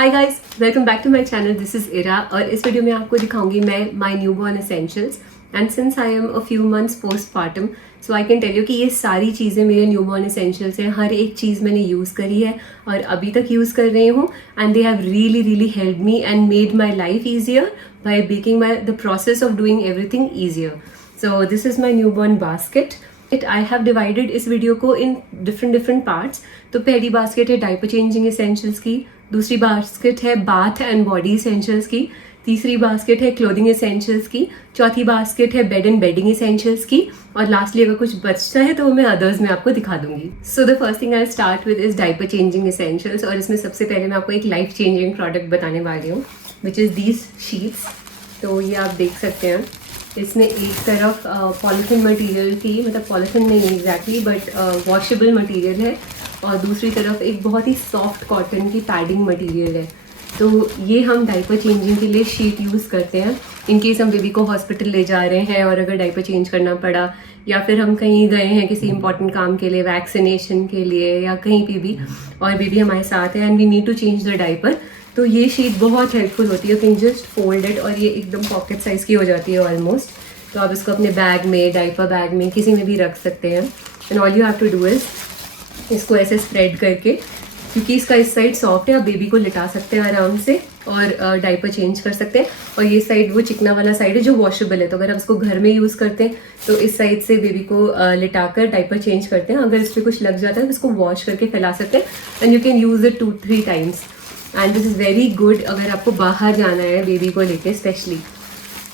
Hi guys, welcome back to my channel. This is Ira और इस video में आपको दिखाऊंगी मैं my newborn essentials. And since I am a few months postpartum, so I can tell you कि ये सारी चीज़ें मेरे न्यूबॉर्न एसेंशियल्स हैं. हर एक चीज़ मैंने यूज़ करी है और अभी तक यूज़ कर रही हूँ. And they have really help me and made my life easier by making my the process of doing everything easier. So this is my newborn basket. I have divided इस video को in different parts. तो पहली basket है diaper changing essentials की, दूसरी basket है bath and body essentials की, तीसरी बास्केट है क्लोथिंग एसेंशियल्स की, चौथी बास्केट है बेड एंड बेडिंग एसेंशियल्स की, और लास्टली अगर कुछ बचता है तो मैं अदर्स में आपको दिखा दूंगी. So the first thing I start with is diaper changing essentials. और इसमें सबसे पहले मैं आपको एक लाइफ चेंजिंग प्रोडक्ट बताने वाली हूँ, विच इज़ दीज शीट्स. तो ये आप देख सकते हैं, इसमें एक तरफ पॉलीथीन मटेरियल की, मतलब पॉलीथीन नहीं एग्जैक्टली बट वॉशेबल मटेरियल है, और दूसरी तरफ एक बहुत ही सॉफ्ट कॉटन की पैडिंग मटेरियल है. तो ये हम डायपर चेंजिंग के लिए शीट यूज़ करते हैं इन केस हम बेबी को हॉस्पिटल ले जा रहे हैं और अगर डायपर चेंज करना पड़ा, या फिर हम कहीं गए हैं किसी इंपॉर्टेंट काम के लिए, वैक्सीनेशन के लिए या कहीं पे भी, और बेबी हमारे साथ है and we need to change the diaper. तो ये शीट बहुत हेल्पफुल होती है. You can just fold it और ये एकदम पॉकेट साइज़ की हो जाती है ऑलमोस्ट. तो आप इसको अपने बैग में, डायपर बैग में, किसी में भी रख सकते हैं. And all you have to do is इसको ऐसे स्प्रेड करके, क्योंकि इसका इस साइड सॉफ्ट है, आप बेबी को लिटा सकते हैं आराम से और डायपर चेंज कर सकते हैं. और ये साइड वो चिकना वाला साइड है जो वॉशेबल है. तो अगर आप इसको घर में यूज़ करते हैं तो इस साइड से बेबी को लिटाकर डायपर चेंज करते हैं. अगर इस पर कुछ लग जाता है तो इसको वॉश करके फैला सकते हैं and you can use it 2-3 times. And this is very good अगर आपको बाहर जाना है बेबी को लेके स्पेशली.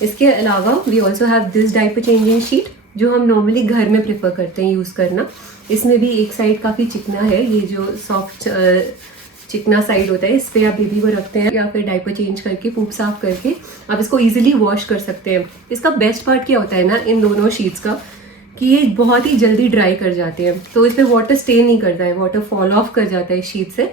इसके अलावा we also have this diaper changing sheet जो हम नॉर्मली घर में प्रेफर करते हैं यूज़ करना. इसमें भी एक साइड काफ़ी चिकना है, ये जो सॉफ्ट चिकना साइड होता है, इस पर आप बेबी को रखते हैं या फिर डायपर चेंज करके, पूप साफ करके आप इसको इजीली वॉश कर सकते हैं. इसका बेस्ट पार्ट क्या होता है ना इन दोनों शीट्स का, कि ये बहुत ही जल्दी ड्राई कर जाते हैं. तो इस पर वाटर स्टे नहीं करता है, वाटर फॉल ऑफ कर जाता है इस शीट से.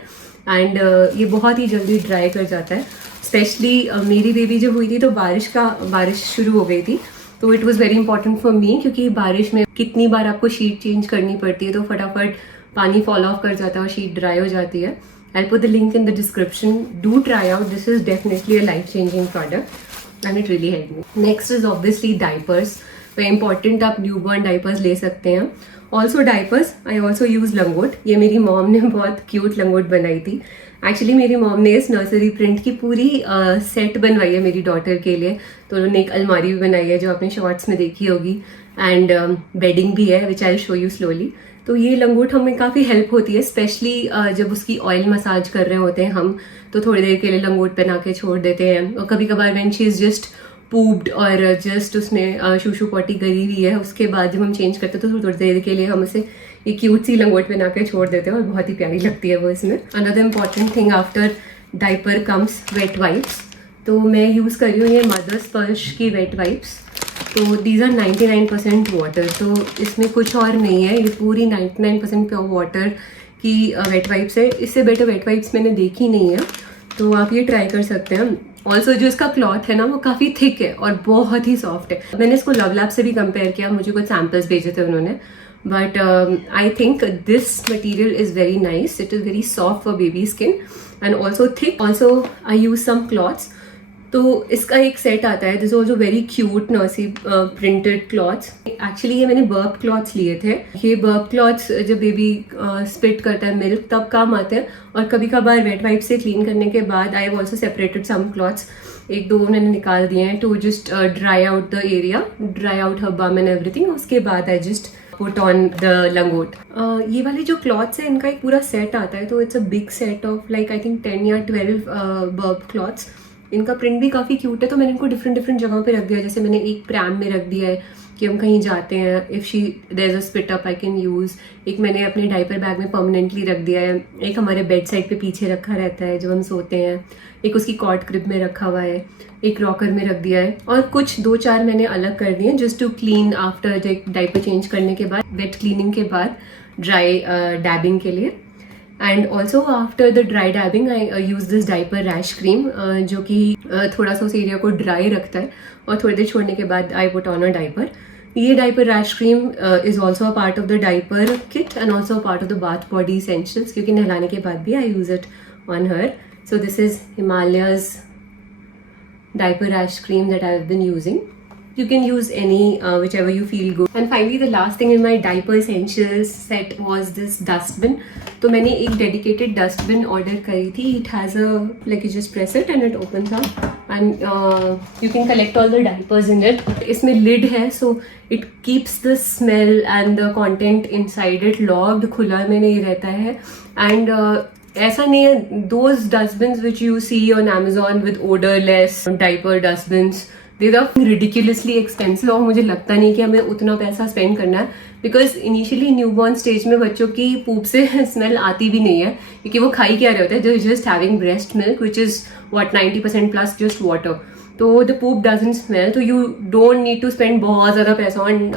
एंड ये बहुत ही जल्दी ड्राई कर जाता है. स्पेशली मेरी बेबी जब हुई थी तो बारिश शुरू हो गई थी, तो it was very important for me, क्योंकि बारिश में कितनी बार आपको शीट चेंज करनी पड़ती है, तो फटाफट पानी फॉल ऑफ कर जाता है और शीट ड्राई हो जाती है. I'll put the link in the description. Do try out. This is definitely a life-changing product and it really helped me. Next is obviously diapers. Very important, आप newborn diapers ले सकते हैं. Also diapers, I also use लंगोट. ये मेरी mom ने बहुत cute लंगोट बनाई थी. एक्चुअली मेरी मॉम ने इस नर्सरी प्रिंट की पूरी सेट बनवाई है मेरी डॉटर के लिए. तो उन्होंने एक अलमारी भी बनाई है जो आपने शॉर्ट्स में देखी होगी, एंड बेडिंग भी है विच आई शो यू स्लोली. तो ये लंगोट हमें काफ़ी हेल्प होती है, स्पेशली जब उसकी ऑयल मसाज कर रहे होते हैं हम, तो थोड़ी देर के लिए लंगोट पहना के छोड़ देते हैं. और कभी कभार व्हेन शी इज़ जस्ट पूप्ड और जस्ट उसमें शूशू पॉटी करी हुई है, उसके बाद जब हम चेंज करते हैं तो थोड़ी देर के लिए हम उसे ये क्यूट सी लंगोट पहना के छोड़ देते हैं और बहुत ही प्यारी लगती है वो इसमें. Another important thing after diaper comes wet wipes. तो मैं यूज़ कर रही हूँ ये मदर स्पर्श की वेट वाइप्स. तो दीज आर 99% वाटर, तो इसमें कुछ और नहीं है, ये पूरी 99% प्योर वाटर की वेट वाइप्स है. इससे बेटर वेट वाइप्स मैंने देखी नहीं है, तो आप ये ट्राई कर सकते हैं. ऑल्सो जो इसका क्लॉथ है ना वो काफ़ी थिक है और बहुत ही सॉफ्ट है. मैंने इसको लव लैब से भी कंपेयर किया, मुझे कुछ सैम्पल्स भेजे थे उन्होंने, but I think this material is very nice. It is very soft for baby skin and also thick. Also I use some clothes. तो इसका एक सेट आता है, this also very cute nursery printed clothes. Actually ये मैंने burp clothes लिए थे. ये बर्ब क्लॉथ्स जब बेबी स्पिट करता है मिल्क तब काम आते हैं, और कभी कभार वेट वाइप से क्लीन करने के बाद I have also separated some clothes. एक दो मैंने निकाल दिए हैं to just dry out the area, dry out her bum and everything. उसके बाद I just put on the लंगोट. ये वाले जो क्लॉथ्स है इनका एक पूरा सेट आता है, तो it's a big set of like I think 10 या 12 बर्ब क्लॉथ्स. इनका प्रिंट भी काफ़ी क्यूट है, तो मैंने इनको डिफरेंट जगहों पे रख दिया. जैसे मैंने एक प्रैम में रख दिया है कि हम कहीं जाते हैं, if she there is a spit up I can use. एक मैंने अपने डायपर बैग में परमानेंटली रख दिया है. एक हमारे बेड साइड पे पीछे रखा रहता है जब हम सोते हैं. एक उसकी कॉट क्रिब में रखा हुआ है. एक रॉकर में रख दिया है. और कुछ 2-4 मैंने अलग कर दिए just to clean after diaper change करने के बाद, वेट क्लीनिंग के बाद, ड्राई डैबिंग के लिए. And also after the dry डैबिंग I use this diaper rash cream, जो कि थोड़ा सा उस एरिया को ड्राई रखता है, और थोड़ी देर छोड़ने के बाद I put on a diaper. ये diaper rash cream is also a part of the diaper kit and also a part of the bath body essentials, क्योंकि नहलाने के बाद भी I use it on her. So So this is Himalayas diaper rash cream that I've been using. You can use any whichever you feel good. And finally the last thing in my diaper essentials set was this dustbin. तो मैंने एक dedicated dustbin order करी थी. It has a, like you just press it and it opens up and you can collect all the diapers in it. इसमें lid है, so it keeps the smell and the content inside it locked, खुला में नहीं रहता है. And ऐसा नहीं है, those dustbins which you see on Amazon with odorless diaper dustbins, they are ridiculously expensive और मुझे लगता नहीं कि हमें उतना पैसा स्पेंड करना है, बिकॉज इनिशियली न्यूबॉर्न स्टेज में बच्चों की पूप से स्मेल आती भी नहीं है, क्योंकि वो खाई क्या रहे होते हैं, they just having breast milk which is what 90% plus just water. तो द पूप डजंट स्मेल, तो you don't need to spend बहुत ज़्यादा पैसा on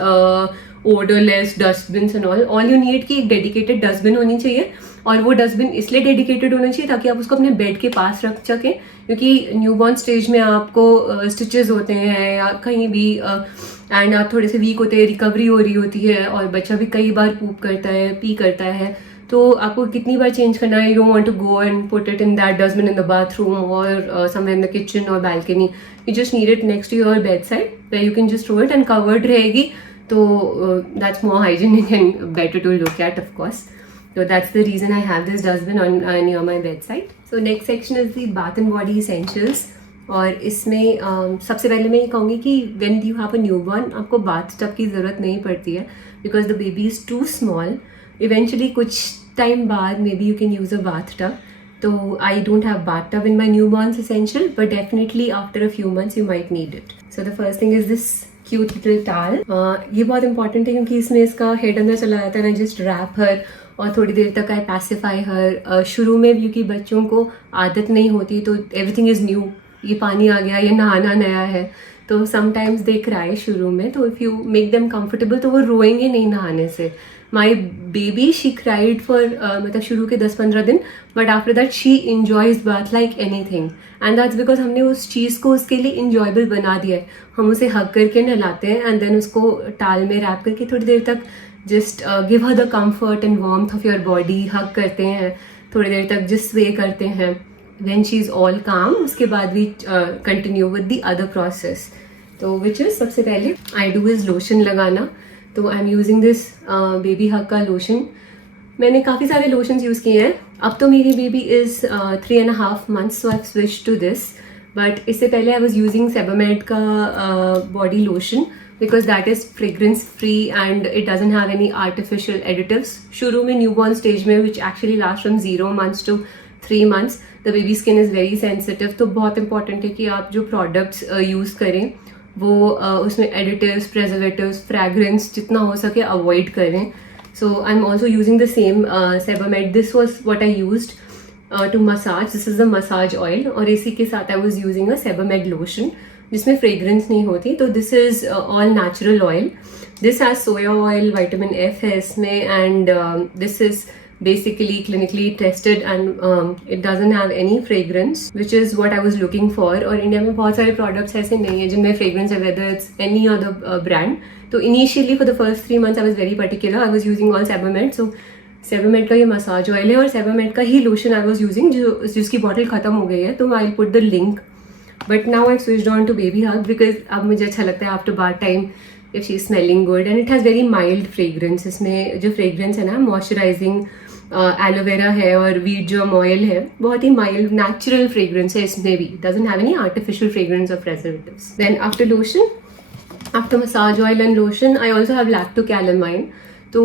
odorless dustbins and all you need कि एक डेडिकेटेड डस्टबिन होनी चाहिए. और वो डस्टबिन इसलिए डेडिकेटेड होना चाहिए ताकि आप उसको अपने बेड के पास रख सकें, क्योंकि न्यूबॉर्न स्टेज में आपको स्टिचेस होते हैं या कहीं भी एंड आप थोड़े से वीक होते हैं, रिकवरी हो रही होती है और बच्चा भी कई बार पूप करता है, पी करता है, तो आपको कितनी बार चेंज करना है. You don't want to go and put it in that dustbin in the bathroom और समवेयर इन द किचन और balcony. You just need it next to your bed side where you can just throw it and covered रहेगी, तो that's more hygienic and better to look at of course. So that's the reason I have this dustbin on near my bedside. So next section is the bath and body essentials. और इसमें सबसे पहले मैं ये कहूँगी कि when you have a newborn आपको bath tub की ज़रूरत नहीं पड़ती है, because the baby is too small. Eventually कुछ टाइम बाद maybe you can use a bath tub. तो I don't have bath tub in my newborn's essential, but definitely after a few months you might need it. So the first thing is this cute little towel. ये बहुत important है क्योंकि इसमें इसका head अंदर चला जाता है ना, जस्ट रैप हर और थोड़ी देर तक आई पैसिफाई हर. शुरू में क्योंकि बच्चों को आदत नहीं होती तो एवरीथिंग इज़ न्यू, ये पानी आ गया, ये नहाना नया है, तो समटाइम्स दे क्राई शुरू में. तो if you make them comfortable तो वो रोएंगे नहीं नहाने से. My baby she cried for मतलब शुरू के 10-15 दिन, but after that she enjoys bath like any thing, and that's because हमने उस चीज़ को उसके लिए इंजॉयबल बना दिया है. हम उसे हग करके नहलाते हैं एंड देन उसको टाल में रैप करके थोड़ी देर तक just give her the comfort and warmth of your body, hug करते हैं थोड़ी देर तक, जिस वे करते हैं. व्हेन शी इज़ ऑल काम उसके बाद we continue with the other process. तो विच इज़ सबसे पहले आई डू इज़ लोशन लगाना. तो I am using this baby hug का लोशन. मैंने काफ़ी सारे लोशंस यूज़ किए हैं. अब तो मेरी baby is 3.5 months, so I switch to this. But इससे पहले आई वॉज यूजिंग सेबामेड का body lotion, because that is fragrance free and it doesn't have any artificial additives. शुरू में newborn stage में which actually lasts from 0 months to 3 months, the baby skin is very sensitive. तो बहुत important है कि आप जो products use करें वो उसमें additives, preservatives, fragrance जितना हो सके avoid करें. So I'm also using the same Sebamed. This was what I used to massage. This is the massage oil और इसी के साथ I was using a Sebamed lotion जिसमें फ्रेग्रेंस नहीं होती. तो this is all natural oil. This has soya oil, vitamin F है इसमें, and this is basically clinically tested and it doesn't have any fragrance, which is what I was looking for. और India में बहुत सारे products ऐसे नहीं है जिनमें फ्रेग्रेंस है, whether it's any other brand. तो initially for the first 3 months I was very particular. I was using all Sebamed. So Sebamed का ये मसाज ऑयल है और सेबामेड का ही लोशन आई वॉज यूजिंग, जिसकी बॉटल खत्म हो गई है. तो I put the link. But now I've switched on to baby hug because अब मुझे अच्छा लगता है after bath time if she's smelling good, and it has very mild fragrance. इसमें जो fragrance है ना, moisturizing aloe vera है और wheat germ oil है, बहुत ही mild natural fragrance है इसमें भी. It doesn't have any artificial fragrance or preservatives. Then after lotion, after massage oil and lotion, I also have lactocalamine. तो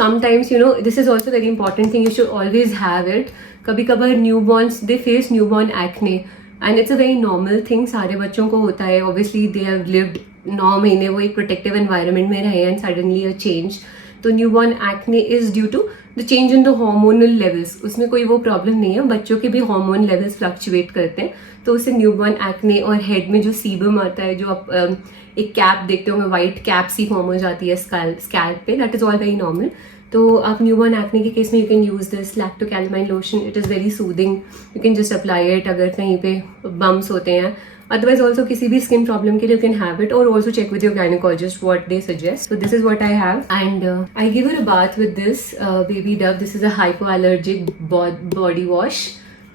sometimes you know this is also very important thing, you should always have it. कभी कभार newborns they face newborn acne. And it's a very normal thing, सारे बच्चों को होता है. Obviously they have lived 9 महीने वो एक प्रोटेक्टिव एनवायरनमेंट में रहे एंड सडनली अ चेंज. तो newborn acne is due to the change in the hormonal levels. उसमें कोई वो प्रॉब्लम नहीं है, बच्चों के भी हार्मोन लेवल्स फ्लक्चुएट करते हैं, तो उससे न्यूबॉर्न एक्ने. और हेड में जो सीबम आता है, जो आप एक कैप देखते होंगे, वाइट कैप सी फॉर्म हो जाती है स्कैल्प पे, that is all very normal. तो आप न्यूबॉर्न एक्ने के केस में you can use this Lacto Calamine lotion. It is very soothing. You can just apply it अगर कहीं पे बम्स होते हैं. अदरवाइज ऑल्सो किसी भी स्किन प्रॉब्लम के लिए यू कैन हैव इट, और also check with your gynaecologist what they suggest. So this is what I have, and I give her a bath with this baby Dove. This is a hypoallergenic body wash.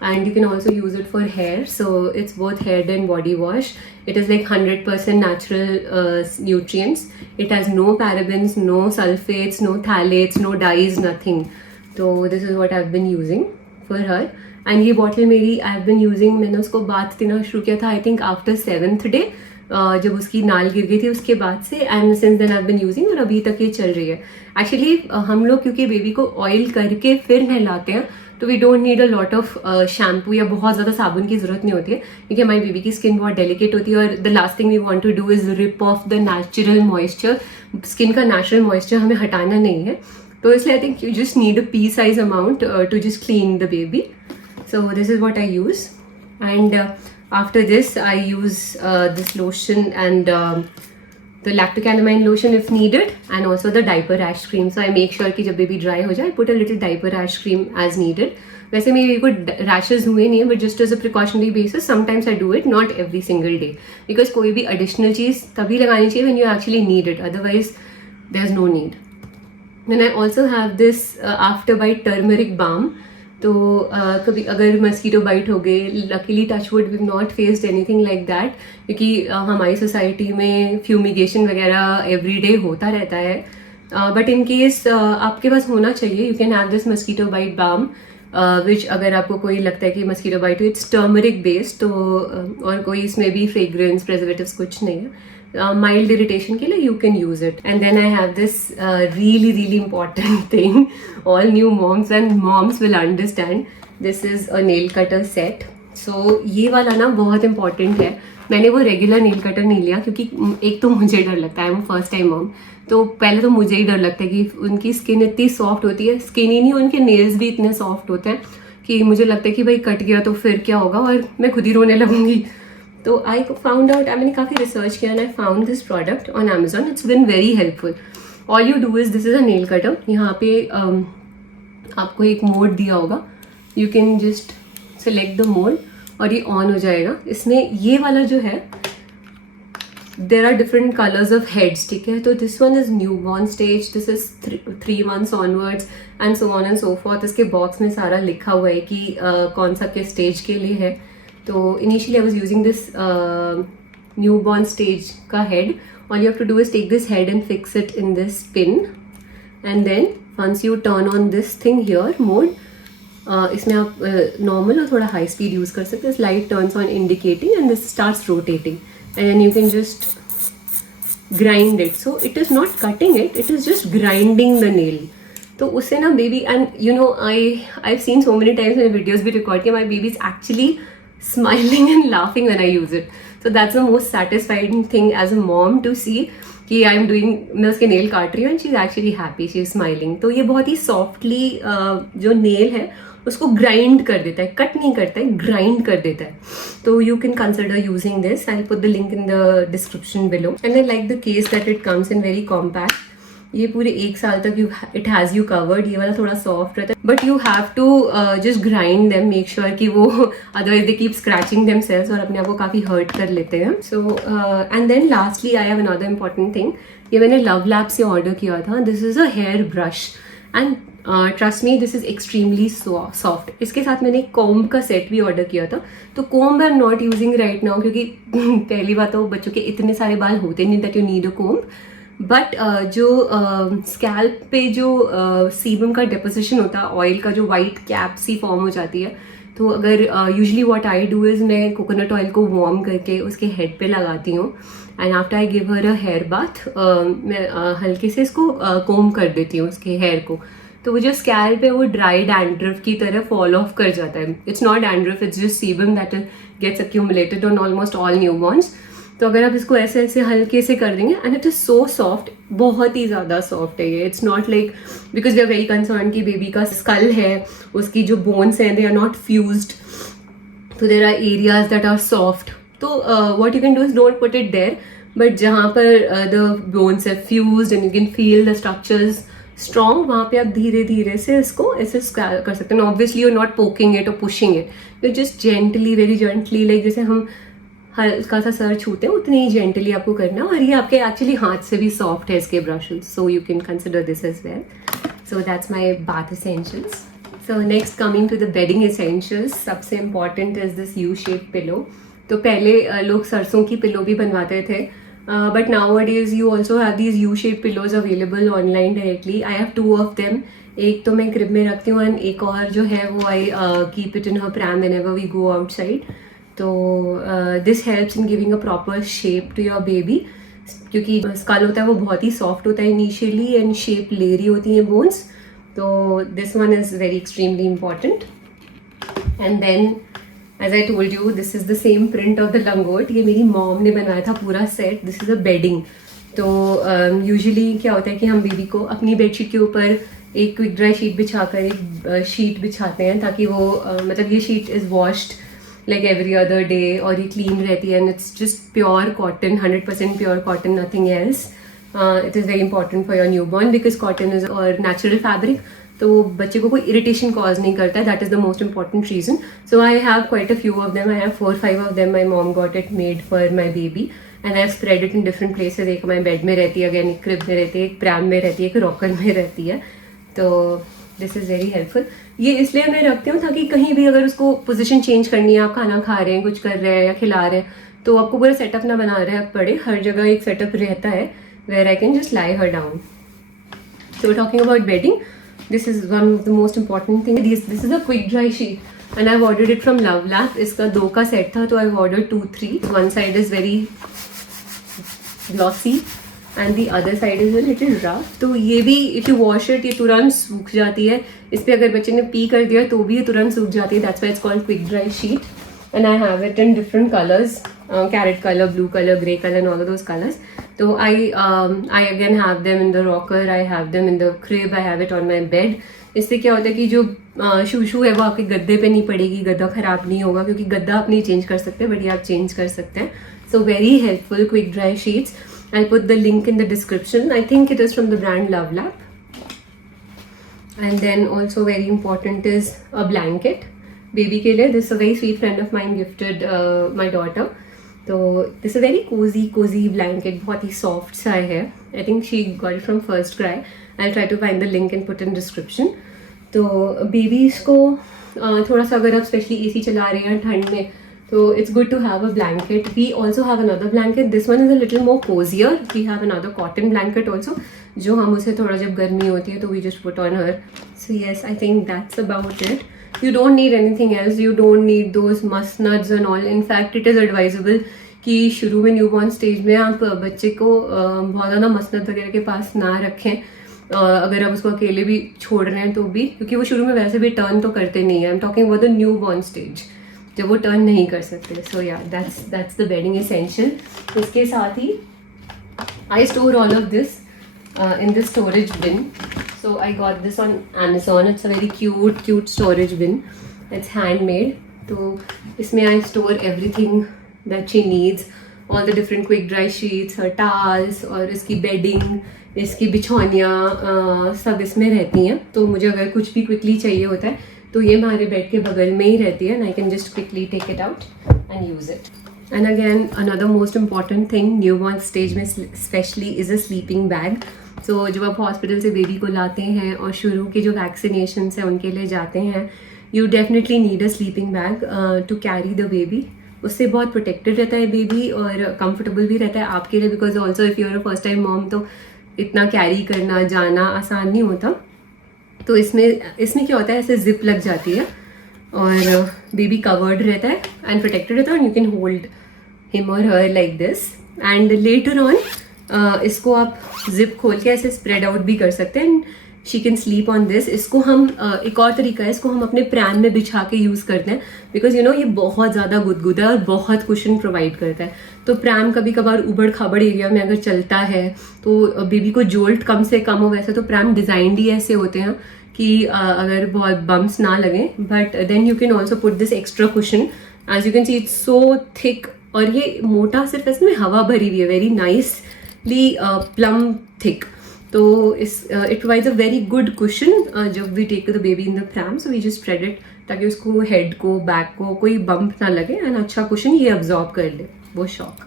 and you can also use it for hair. So it's both head and body wash. It is like 100% natural nutrients. It has no parabens, no sulfates, no phthalates, no dyes, nothing. So this is what I've been using for her. And ये bottle मेरी I've been using, मैंने उसको bath देना शुरू किया था I think after 7th day, जब उसकी नाल गिर गई थी उसके बाद से, and since then I been using, और अभी तक ये चल रही है. एक्चुअली हम लोग क्योंकि बेबी को ऑयल करके फिर नहलाते हैं, तो we don't need a lot of shampoo या बहुत ज़्यादा साबुन की ज़रूरत नहीं होती है, क्योंकि हमारी बेबी की स्किन बहुत डेलिकेट होती है. और the last thing we want to do is rip off the natural moisture. Skin का नेचुरल मॉइस्चर हमें हटाना नहीं है. तो इसलिए I think you just need a pea size amount to just clean the baby. So this is what I use, and after this I use this lotion and the lactocalamine lotion if needed, and also the diaper rash cream. So I make sure कि जब baby dry हो जाए, I put a little diaper rash cream as needed. वैसे मेरे को rashes हुए नहीं है, but just as a precautionary basis sometimes I do it, not every single day, because कोई भी additional चीज़ तभी लगानी चाहिए when you actually need it, otherwise there's no need. Then I also have this after bite turmeric balm. तो कभी अगर mosquito bite हो गए, luckily touchwood we not faced anything like that, क्योंकि हमारी सोसाइटी में फ्यूमिगेशन वगैरह एवरीडे होता रहता है. बट इन केस आपके पास होना चाहिए, you can have this mosquito bite balm which, अगर आपको कोई लगता है कि mosquito bite, it's turmeric based, तो और कोई इसमें भी फ्रेग्रेंस प्रिजर्वेटिव्स कुछ नहीं है. Mild irritation के लिए you can use it. And then I have this really important thing, all new moms and moms will understand. This is a nail cutter set. So ये वाला ना बहुत important है. मैंने वो रेगुलर नेल कटर नहीं लिया, क्योंकि एक तो मुझे डर लगता है, मैं फर्स्ट टाइम मॉम, तो पहले तो मुझे ही डर लगता है कि उनकी स्किन इतनी सॉफ्ट होती है, स्किन ही नहीं उनके नेल्स भी इतने सॉफ्ट होते हैं कि मुझे लगता है कि भाई कट गया तो फिर क्या होगा, और मैं खुद ही रोने लगूंगी. तो आई फाउंड आउट, मैंने काफ़ी रिसर्च किया, and I found this product on Amazon. It's been very helpful. All you do is, this is a nail cutter. यहाँ पे आपको एक मोड दिया होगा, you can just select the mode और ये ऑन हो जाएगा. इसमें ये वाला जो है, there are different colours of heads, ठीक है. तो this one is new born stage, this is 3 months onwards, and so on and so forth. इसके बॉक्स में सारा लिखा हुआ है कि कौन सा किस स्टेज के लिए है. तो initially I was using this new born stage का head. All you have to do is take this head and fix it in this pin, and then once you turn on this thing here mode, इसमें आप normal और थोड़ा high speed use कर सकते हैं. Light turns on indicating and this starts rotating, and you can just grind it. So it is not cutting it, it is just grinding the nail. तो उससे ना baby, and you know I have seen so many times मैंने videos भी record किया, my baby is actually smiling and laughing when I use it. So that's the most satisfying thing as a mom to see कि I am doing, मैं उसके nail काट रही हूँ and she is actually happy, she is smiling. तो ये बहुत ही softly जो nail है उसको grind कर देता है, cut नहीं करता है, grind कर देता है. तो you can consider using this. I'll put the link in the description below. And I like the case that it comes in very compact. ये पूरे 1 साल तक इट हैज़ यू कवर्ड. ये वाला थोड़ा सॉफ्ट रहता है, but you have to just grind them, make sure कि वो otherwise they keep scratching themselves और अपने आप को काफ़ी हर्ट कर लेते हैं. So and then lastly I have another important thing. ये मैंने लव लैब से ऑर्डर किया था. This is a hair brush, and trust me this is extremely soft. इसके साथ मैंने एक कॉम्ब का सेट भी ऑर्डर किया था. तो comb I am not using right now, क्योंकि पहली बात तो बच्चों के इतने सारे बाल होते नहीं that you need a comb. But जो स्कैल्प पे जो सीबम का डिपोजिशन होता है, ऑयल का जो वाइट कैप सी फॉर्म हो जाती है, तो अगर usually what I do is मैं कोकोनट ऑयल को वार्म करके उसके हेड पे लगाती हूँ, and after I give her a hair bath मैं हल्के से इसको कोम कर देती हूँ उसके हेयर को. तो वो जो स्कैल्प है वो ड्राई डैंड्रफ की तरह फॉल ऑफ कर जाता है. It's not dandruff, it's just sebum that gets accumulated on almost all newborns. तो अगर आप इसको ऐसे ऐसे हल्के से कर देंगे, and it is so soft, बहुत ही ज़्यादा सॉफ्ट है ये. It's not like, because we are very concern कि बेबी का स्कल है, उसकी जो बोन्स हैं दे आर नॉट फ्यूज्ड, तो there are areas that are soft. तो what you can do is don't put it there, but जहाँ पर द बोन्स है fused and you can feel the structures strong, वहाँ पे आप धीरे धीरे से इसको ऐसे कर सकते हैं. Obviously you are not poking it और pushing it, you just gently, very gently, like जैसे हम हल्का सा सर छूते हैं उतनी ही जेंटली आपको करना. और ये आपके एक्चुअली हाथ से भी सॉफ्ट है इसके brushes, so you can consider this as well. So that's my bath essentials. So next coming to the bedding essentials, सबसे important is this U-shaped pillow. तो पहले लोग सरसों की पिलो भी बनवाते थे, but nowadays you also have these U-shaped pillows available online directly. I have 2 of them. एक तो मैं crib में रखती हूँ and एक और जो है वो I keep it in her pram whenever we go outside. तो this helps in giving a proper shape to your baby. क्योंकि स्कल होता है वो बहुत ही सॉफ्ट होता है इनिशियली एंड शेप ले रही होती हैं बोन्स. तो this one is very extremely important. And then as I told you this is the same print of the लंगोट. ये मेरी मॉम ने बनाया था पूरा सेट. This is a bedding. तो यूजुअली क्या होता है कि हम बेबी को अपनी बेडशीट के ऊपर एक क्विक ड्राई शीट बिछाकर एक शीट बिछाते हैं ताकि वो मतलब ये sheet is washed like every other day और ये clean रहती है and it's just pure cotton, 100% pure cotton, nothing else. It is very important for your newborn because cotton is a natural fabric. तो बच्चे को कोई irritation cause नहीं करता है. That is the most important reason. So I have quite a few of them. I have 4-5 of them. My mom got it made for my baby and I have spread it in different places. एक my bed में रहती है, again एक crib में रहती है, एक pram में रहती है, एक rocker में रहती है. तो दिस इज़ वेरी हेल्पफुल. ये इसलिए मैं रखती हूँ ताकि कहीं भी अगर उसको पोजीशन चेंज करनी है, आप खाना खा रहे हैं, कुछ कर रहे हैं या खिला रहे हैं, तो आपको पूरा सेटअप ना बना रहे हैं पड़े. हर जगह एक सेटअप रहता है where I can just lie her down. So talking about bedding, this is one of the most important thing. This is a quick dry sheet and I have ordered it from Lovelap. इसका 2 का set था तो I have ordered 2-3. One side is very glossy and the other side is a little rough. तो ये भी if you wash it ये तुरंत सूख जाती है. इस पर अगर बच्चे ने पी कर दिया तो भी ये तुरंत सूख जाती है. That's why it's called quick dry sheet. And I have it in different colours, carrot colour, blue colour, grey colour and all of those colours. तो I again have them in the rocker, I have them in the crib, I have it on my bed. इससे क्या होता है कि जो शू है वो आपके गद्दे पे नहीं पड़ेगी, गद्दा खराब नहीं होगा क्योंकि गद्दा आप नहीं चेंज कर सकते बट ये आप चेंज कर सकते हैं. So very helpful quick dry sheets. I'll put the link in the description. I think it is from the brand Lovelap. And then also very important is a blanket. Baby ke liye, this is a very sweet friend of mine gifted my daughter. So this is a very cozy blanket. बहुत ही soft सा है. I think she got it from First Cry. I'll try to find the link and put in description. तो babies को थोड़ा सा अगर आप specially AC चला रहे हैं ठंड में, so it's good to have a blanket. We also have another blanket. This one is a little more cozier. We have another cotton blanket also, जो हम उसे थोड़ा जब गर्मी होती है तो we just put on her. So yes, I think that's about it. You don't need anything else. You don't need those musnuds and all. In fact, it is advisable कि शुरू में न्यूबॉर्न स्टेज में आप बच्चे को बहुत ज़्यादा मसनद वगैरह के पास ना रखें. अगर आप उसको अकेले भी छोड़ रहे हैं तो भी, क्योंकि वो शुरू में वैसे भी टर्न तो करते नहीं है. I am talking about the newborn stage जब वो टर्न नहीं कर सकते. सो या दैट्स द बेडिंग एसेंशियल. इसके साथ ही I store all of this in this storage bin. So I got this on Amazon. It's a very cute storage bin. It's handmade. तो इसमें I store everything that she needs, all the different quick dry sheets, her towels और इसकी bedding, इसकी बिछौनियाँ सब इसमें रहती हैं. तो मुझे अगर कुछ भी क्विकली चाहिए होता है तो ये हमारे बेड के बगल में ही रहती है and I can just quickly take it out and use it. And again another most important thing newborn stage में specially is a sleeping bag. So जब आप हॉस्पिटल से बेबी को लाते हैं और शुरू के जो वैक्सीनेशंस हैं उनके लिए जाते हैं, you definitely need a sleeping bag to carry the baby. उससे बहुत प्रोटेक्टेड रहता है बेबी और कंफर्टेबल भी रहता है आपके लिए, because also if you are a first time mom तो इतना कैरी करना जाना आसान नहीं होता. तो इसमें क्या होता है, ऐसे जिप लग जाती है और बेबी कवर्ड रहता है एंड प्रोटेक्टेड रहता है और यू कैन होल्ड हिम और हर like this. And later on इसको आप जिप खोल के ऐसे स्प्रेड आउट भी कर सकते हैं. She can sleep on this. इसको हम एक और तरीका है, इसको हम अपने प्रैम में बिछा के यूज़ करते हैं बिकॉज यू नो ये बहुत ज़्यादा गुदगुदा है और बहुत कुशन प्रोवाइड करता है. तो प्रैम कभी कभार उबड़ खाबड़ एरिया में अगर चलता है तो बेबी को जोल्ट कम से कम हो. वैसे तो प्रैम डिज़ाइंड ही ऐसे होते हैं कि अगर बहुत बम्प्स ना लगें, but then you can also put this extra cushion. As you can see it's so thick और ये मोटा सिर्फ इसमें हवा भरी हुई है, वेरी नाइसली प्लम थिक. तो it provides a very good cushion जब we take the baby in the pram. So we just spread it ताकि उसको हेड को बैक को कोई बम्प ना लगे एंड अच्छा कुशन ये अब्जॉर्ब कर ले वो shock.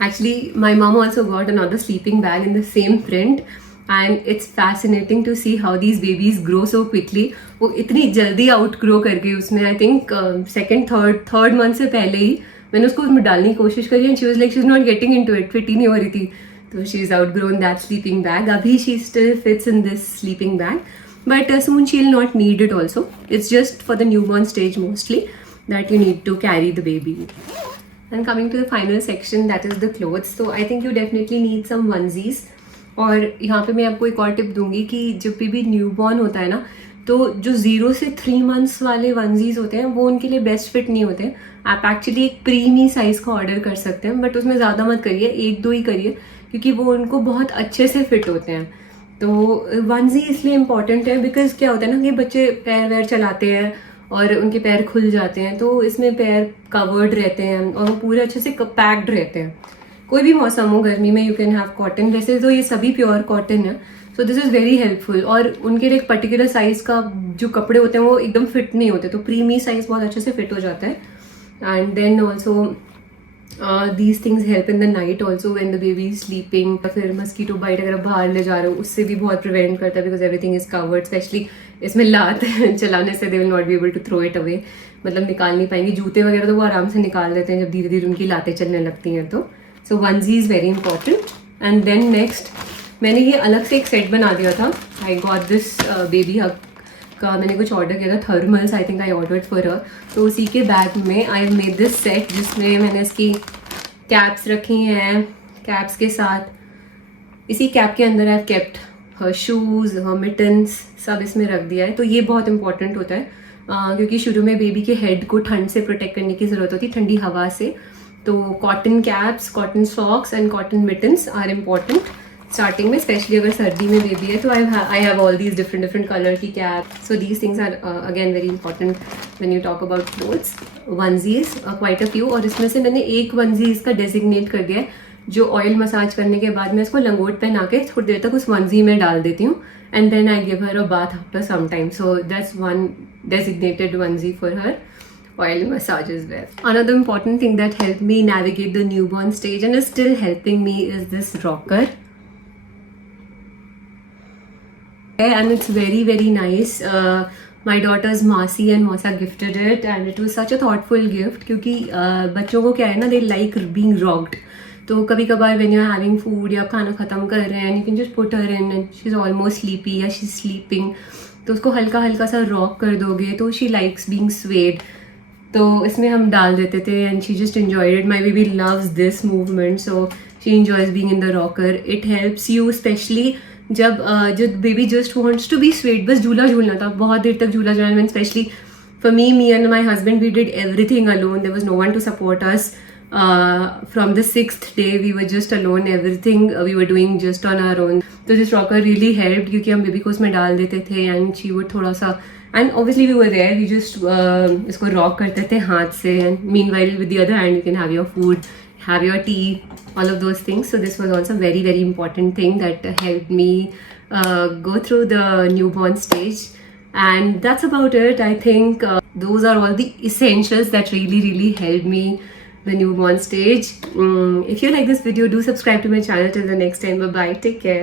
Actually, my mom also got another sleeping bag in the same print. And it's fascinating to see how these babies grow so quickly. वो इतनी जल्दी आउट ग्रो कर गई उसमें. I think second third month से पहले ही मैंने उसको उसमें डालने की कोशिश करी and she was like she is not getting into it. Fit ही नहीं हो रही थी. तो she is outgrown that sleeping bag. अभी she still fits in this sleeping bag, but soon she'll not need it also. It's just for the newborn stage mostly that you need to carry the baby. And coming to the final section, that is the clothes. So I think you definitely need some onesies. और यहाँ पे मैं आपको एक और tip दूंगी कि जब बेबी न्यूबॉर्न होता है ना, तो जो 0 से 3 मंथ्स वाले वनजीज होते हैं वो उनके लिए बेस्ट फिट नहीं होते हैं. आप एक्चुअली एक प्रीमी साइज का ऑर्डर कर सकते हैं, बट उसमें ज़्यादा मत करिए, 1-2 ही करिए, क्योंकि वो उनको बहुत अच्छे से फिट होते हैं. तो वनजी इसलिए इम्पॉर्टेंट है बिकॉज क्या होता है ना कि बच्चे पैर वैर चलाते हैं और उनके पैर खुल जाते हैं, तो इसमें पैर कवर्ड रहते हैं और वो पूरे अच्छे से पैक्ड रहते हैं. कोई भी मौसम हो, गर्मी में यू कैन हैव कॉटन. वैसे तो ये सभी प्योर कॉटन है, so this is very helpful. और उनके लिए एक पर्टिकुलर साइज का जो कपड़े होते हैं वो एकदम फिट नहीं होते, तो प्रीमी साइज बहुत अच्छे से फिट हो जाता है. And then also these things help in the night also when the baby is sleeping. फिर मस्कीटो बाइट अगर आप बाहर ले जा रहे हो उससे भी बहुत प्रिवेंट करता है, because everything is covered. Specially इसमें लात चलाने से they will not be able to throw it away, मतलब निकाल नहीं पाएंगे. जूते वगैरह तो वो आराम से निकाल देते हैं जब धीरे धीरे उनकी लातें चलने लगती हैं. तो so onesie is very important. And then next मैंने ये अलग से एक सेट बना दिया था. I got this baby hug का मैंने कुछ ऑर्डर किया था, thermals I think I ordered for her. तो उसी के बैग में आई मेड दिस सेट जिसमें मैंने इसकी कैप्स रखी हैं. कैप्स के साथ इसी कैप के अंदर I have kept her shoes, her mittens, सब इसमें रख दिया है. तो ये बहुत इंपॉर्टेंट होता है क्योंकि शुरू में बेबी के हेड को ठंड से प्रोटेक्ट करने की ज़रूरत होती है, ठंडी हवा से. तो cotton caps, cotton socks and cotton mittens are important starting में, स्पेशली अगर सर्दी में बेबी है. तो I have all these different colour की cap. So these things are again very important when you talk about clothes. Onesies quite a few, और इसमें से मैंने एक वनजी इसका डेजिग्नेट कर दिया है जो ऑयल मसाज करने के बाद मैं इसको लंगोट पहना के थोड़ी देर तक उस वनजी में डाल देती हूँ and then I give her a bath after some time. So that's one designated onesie for her oil massage as well. Another important thing that helped me navigate the newborn stage and is still helping me is this rocker. And it's very nice. My daughter's Masi and Mosa gifted it and it was such a thoughtful gift क्योंकि बच्चों को क्या है ना, they like being rocked. तो कभी कभार when you're having food या खाना ख़त्म कर रहे हैं, you can just put her in and she's almost sleepy या she's sleeping, तो उसको हल्का हल्का सा रॉक कर दोगे तो शी लाइक्स बीइंग स्वेड. तो इसमें हम डाल देते थे and she just enjoyed it. My baby loves this movement, so she enjoys being in the rocker. It helps you specially जब baby just wants to be swayed, बस झूला झूलना था, बहुत देर तक झूला झूलना. Mean specially for me and my husband we did everything alone. There was no one to support us. From the 6th day we were just alone. Everything we were doing just on our own. तो this rocker really helped क्योंकि हम baby को उसमें डाल देते थे and she would थोड़ा सा, and obviously we were there, we just इसको rock करते थे हाथ से, and meanwhile with the other hand you can have your food, have your tea, all of those things. So this was also very important thing that helped me go through the newborn stage. And that's about it. I think those are all the essentials that really helped me the newborn stage. If you like this video, do subscribe to my channel. Till the next time, bye bye, take care.